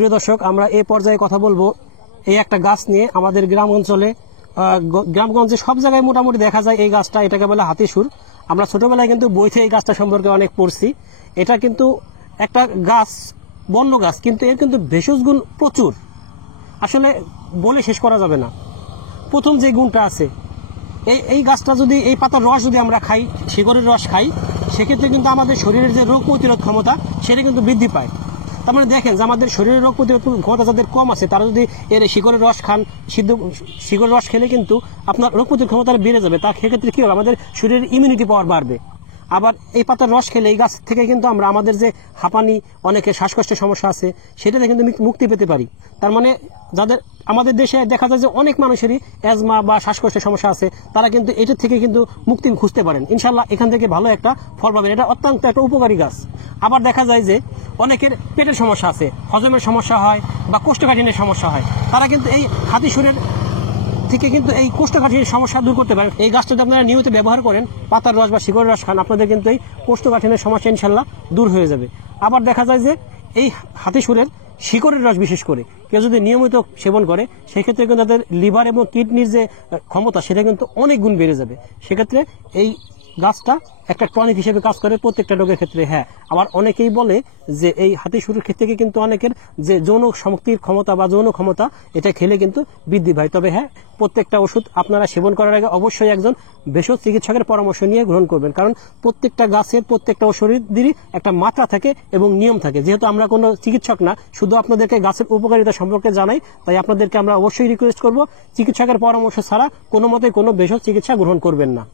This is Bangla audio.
প্রিয় দর্শক, আমরা এই পর্যায়ে কথা বলবো এই একটা গাছ নিয়ে। আমাদের গ্রাম অঞ্চলে গ্রামগঞ্জে সব জায়গায় মোটামুটি দেখা যায় এই গাছটা, এটাকে বলে হাতিসুর। আমরা ছোটবেলায় কিন্তু বইতে এই গাছটা সম্পর্কে অনেক পড়ছি। এটা কিন্তু একটা গাছ, বন্য গাছ, কিন্তু এর কিন্তু ভেষজ গুণ প্রচুর, আসলে বলে শেষ করা যাবে না। প্রথম যে গুণটা আছে, এই গাছটা যদি, এই পাতার রস যদি আমরা খাই, শিকড়ের রস খাই, সেক্ষেত্রে কিন্তু আমাদের শরীরের যে রোগ প্রতিরোধ ক্ষমতা সেটা কিন্তু বৃদ্ধি পায়। তার মানে দেখেন যে আমাদের শরীরের রোগ প্রতিরোধ ক্ষমতা যাদের কম আছে, তারা যদি এর শিকড়ের রস খান, শিকড়ের রস খেলে কিন্তু আপনার রোগ প্রতিরোধ ক্ষমতা বেড়ে যাবে। তার সেক্ষেত্রে কি হবে, আমাদের শরীরের ইমিউনিটি পাওয়ার বাড়বে। আবার এই পাতার রস খেলে, এই গাছ থেকে কিন্তু আমরা আমাদের যে হাঁপানি, অনেকে শ্বাসকষ্টের সমস্যা আছে, সেটাতে কিন্তু মুক্তি পেতে পারি। তার মানে যাদের, আমাদের দেশে দেখা যায় যে অনেক মানুষেরই অ্যাজমা বা শ্বাসকষ্টের সমস্যা আছে, তারা কিন্তু এটার থেকে কিন্তু মুক্তি খুঁজতে পারেন। ইনশাল্লাহ এখান থেকে ভালো একটা ফল পাবেন। এটা অত্যন্ত একটা উপকারী গাছ। আবার দেখা যায় যে অনেকের পেটের সমস্যা আছে, হজমের সমস্যা হয় বা কোষ্ঠকাঠিন্যের সমস্যা হয়, তারা কিন্তু এই হাতিসুরের থেকে কিন্তু এই কোষ্ঠকাঠিন্যের সমস্যা দূর করতে পারেন। এই গাছটা যদি আপনারা নিয়মিত ব্যবহার করেন, পাতার রস বা শিকড়ের রস খান, আপনাদের কিন্তু এই কোষ্ঠকাঠিন্যের সমস্যা ইনশাল্লাহ দূর হয়ে যাবে। আবার দেখা যায় যে এই হাতিসুরের শিকড়ের রস বিশেষ করে কেউ যদি নিয়মিত সেবন করে, সেক্ষেত্রে কিন্তু তাদের লিভার এবং কিডনির যে ক্ষমতা, সেটা কিন্তু অনেক গুণ বেড়ে যাবে। সেক্ষেত্রে এই গাছটা একটা টনিক হিসেবে কাজ করে প্রত্যেকটা রোগের ক্ষেত্রে। হ্যাঁ, আবার অনেকেই বলে যে এই হাতিসুরের থেকে কিন্তু অনেকের যে যৌন শক্তির ক্ষমতা বা যৌন ক্ষমতা, এটা খেলে কিন্তু বৃদ্ধি পায়। তবে হ্যাঁ, প্রত্যেকটা ওষুধ আপনারা সেবন করার আগে অবশ্যই একজন ভেষজ চিকিৎসকের পরামর্শ নিয়ে গ্রহণ করবেন, কারণ প্রত্যেকটা গাছের, প্রত্যেকটা ওষুধেরই একটা মাত্রা থাকে এবং নিয়ম থাকে। যেহেতু আমরা কোনো চিকিৎসক না, শুধু আপনাদেরকে গাছের উপকারিতা সম্পর্কে জানাই, তাই আপনাদেরকে আমরা অবশ্যই রিকোয়েস্ট করব, চিকিৎসকের পরামর্শ ছাড়া কোনো মতে কোনো ভেষজ চিকিৎসা গ্রহণ করবেন না।